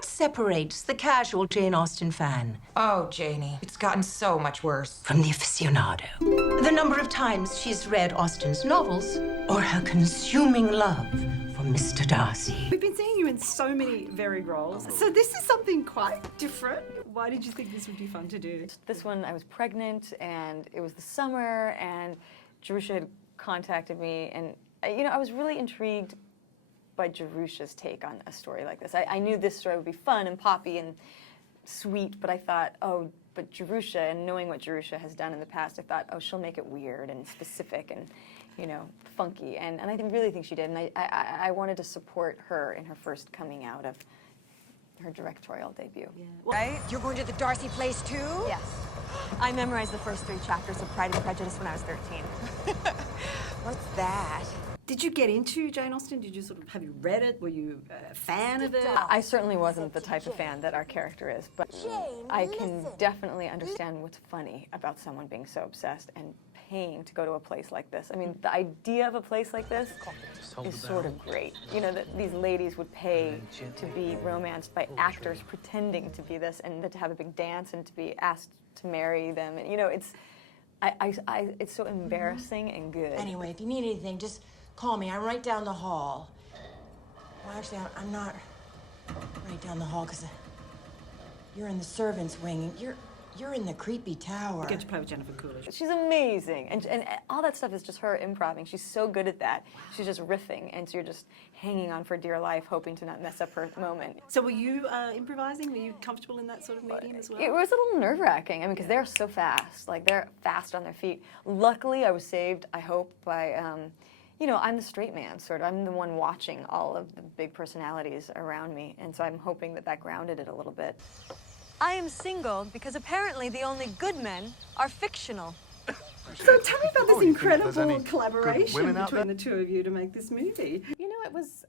What separates the casual Jane Austen fan Oh, Janie, it's gotten so much worse. from the aficionado? The number of times she's read Austen's novels, or her consuming love for Mr. Darcy? We've been seeing you in so many varied roles, so this is something quite different. Why did you think this would be fun to do? This one, I was pregnant, and it was the summer, and Jerusha had contacted me, and I was really intrigued by Jerusha's take on a story like this. I knew this story would be fun and poppy and sweet, but I thought, oh, but Jerusha, and knowing what Jerusha has done in the past, I thought, oh, she'll make it weird and specific and, funky. And I really think she did. And I wanted to support her in her first coming out of her directorial debut. Yeah. Right? You're going to the Darcy place too? Yes. I memorized the first 3 chapters of Pride and Prejudice when I was 13. What's that? Did you get into Jane Austen? Have you read it? Were you a fan of it? I certainly wasn't the type of fan that our character is, but I can definitely understand what's funny about someone being so obsessed and paying to go to a place like this. I mean, the idea of a place like this is sort of great. That these ladies would pay to be romanced by actors pretending to be this, and then to have a big dance and to be asked to marry them. And it's so embarrassing and good. Anyway, if you need anything, just call me. I'm right down the hall. Well, actually, I'm not right down the hall because you're in the servants' wing. And you're in the creepy tower. Get to play with Jennifer Coolidge. She's amazing, and all that stuff is just her improvising. She's so good at that. She's just riffing, and so you're just hanging on for dear life, hoping to not mess up her moment. So were you improvising? Were you comfortable in that sort of medium as well? It was a little nerve-wracking, because they're so fast. Like, they're fast on their feet. Luckily, I was saved, I hope, by, I'm the straight man, sort of. I'm the one watching all of the big personalities around me, and so I'm hoping that grounded it a little bit. I am single because apparently the only good men are fictional. So tell me about this incredible collaboration between the two of you to make this movie. It was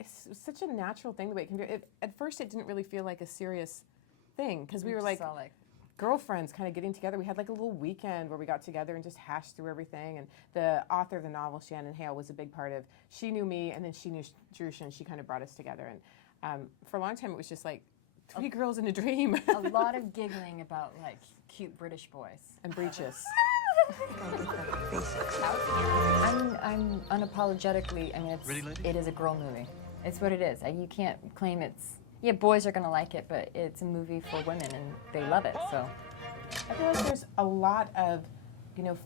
it's such a natural thing the way it can be. At first, it didn't really feel like a serious thing because we were like girlfriends kind of getting together. We had like a little weekend where we got together and just hashed through everything. And the author of the novel, Shannon Hale, was a big part of. She knew me, and then she knew Jerusha, and she kind of brought us together. And for a long time, it was just like 3 girls in a dream. A lot of giggling about like cute British boys and breeches. I'm unapologetically. I mean, it is a girl movie. It's what it is. You can't claim it's. Yeah, boys are gonna like it, but it's a movie for women, and they love it. So I feel like there's a lot of,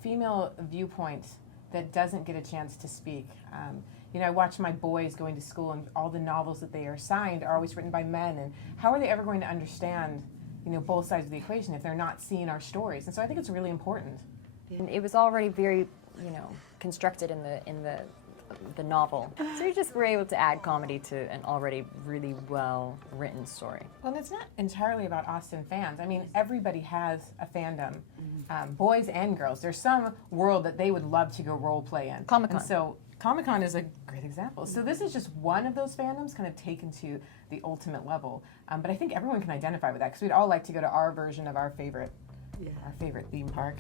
female viewpoints that doesn't get a chance to speak. I watch my boys going to school, and all the novels that they are assigned are always written by men. And how are they ever going to understand, both sides of the equation if they're not seeing our stories? And so I think it's really important. and it was already very, constructed in the novel. So you just were able to add comedy to an already really well written story. Well, and it's not entirely about Austen fans. I mean, everybody has a fandom, boys and girls. There's some world that they would love to go role play in. Comic-Con. And so Comic-Con is a great example. So this is just one of those fandoms kind of taken to the ultimate level. But I think everyone can identify with that because we'd all like to go to our version of our favorite theme park.